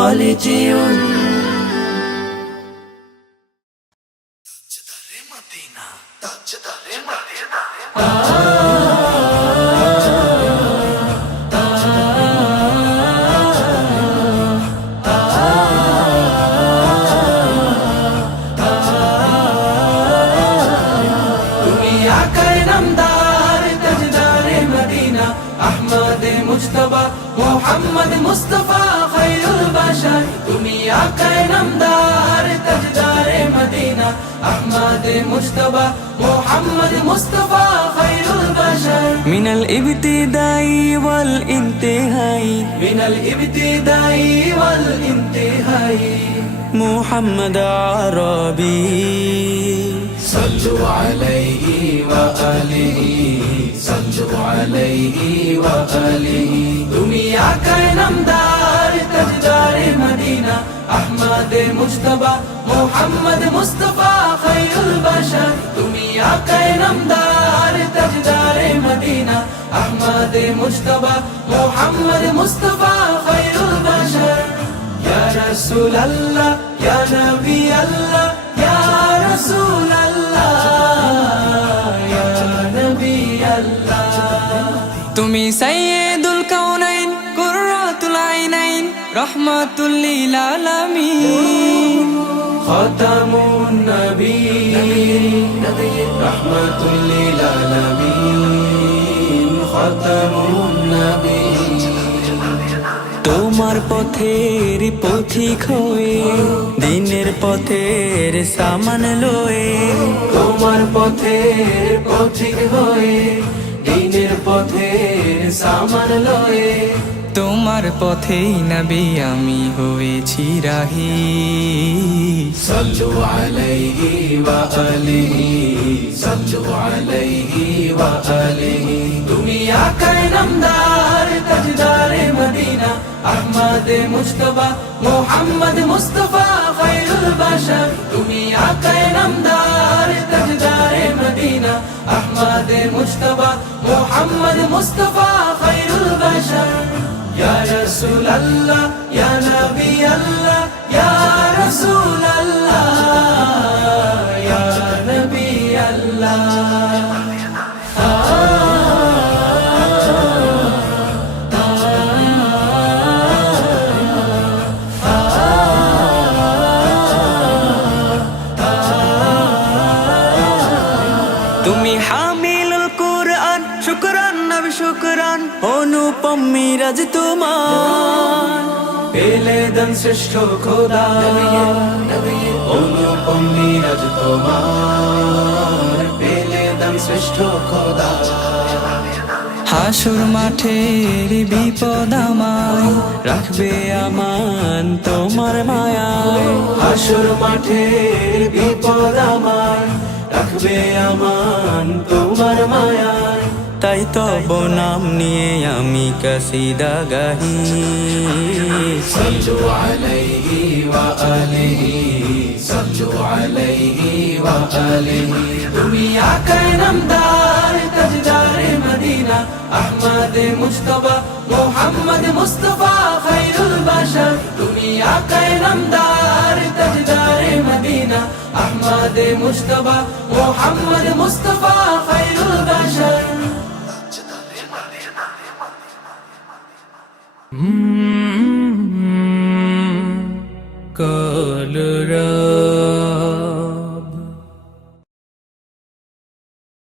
خالدون मुज्तबा मोहम्मद मुस्तफा खैरुल बशर तुमी आकाए नामदार ताजदारे मदीना अहमद मुज्तबा मोहम्मद मुस्तफा खैरुल बशर मिनल इब्तिदाई वल इंतिहाई मिनल इब्तिदाई वल इंतिहाई मुहम्मद अरबी सल्लु अलैहि व आलिहि सल्लु अलैहि व आलिहि तुमी आकाए नामदार ताजदारे मदीना अहमद मुज्तबा मोहम्मद मुस्तफा खैरुल बशर तुमी आकाए नामदार ताजदारे मदीना अहमद मुज्तबा मोहम्मद मुस्तफा खैरुल बशर या रसूल अल्लाह या नबी अल्लाह या रसूल अल्लाह या नबी अल्लाह तुमी सय्यदुल कौनैन कुर्रातुल ऐनैन रहमतुल लिल आलामीन खातमुन नबीय्यीन रहमतुल लिल आलामीन खातमुन नबीय्यीन তোমার পথের পথিক হয়ে দিনের পথের সামান লয়ে তোমার পথের পথিক হয়ে দিনের পথের সামান লয়ে তোমার পথেই নবী আমি হয়েছি রাহি সাল্লু আলাইহি ওয়া আলিহি সাল্লু আলাইহি ওয়া আলিহি তুমি আকায়ে নামদার তাজদারে মদিনা अहमद मुज्तबा मोहम्मद मुस्तफा खैरुल बशर तुमी आकाए नामदार ताजदारे मदीना अहमद मुज्तबा मोहम्मद मुस्तफा खैरुल बशर या रसूल अल्लाह या नबी अल्लाह या रसूल अल्लाह या नबी अल्लाह তুমি হামিলুল কুরআন শুকরান নবী শুকরান অনুপম মিরাজ তোমার পেলে দেন শ্রেষ্ঠ খোদা অনুপম মিরাজ তোমার পেলে দেন শ্রেষ্ঠ খোদা হাসুর মাঠের বিপদ আমায় রাখবে আমান তোমার মায়ায় হাসুর মাঠের বিপদ আমায় রাখবে আমান তোমার মায়ায় তাই তব নাম নিয়ে আমি কসিদা গাহি সাল্লু আলাইহি ওয়া আলিহি সাল্লু আলাইহি ওয়া আলিহি তুমি আকায়ে নামদার তাজদারে মদিনা আহমদ মুজতবা মোহাম্মদ মুস্তাফা খৈরুল বাশর তুমি আকায়ে নামদার তাজদারে মদিনা আহমদ মুজতবা মোহাম্মদ মুস্তাফা খৈরুল বাশর কলরা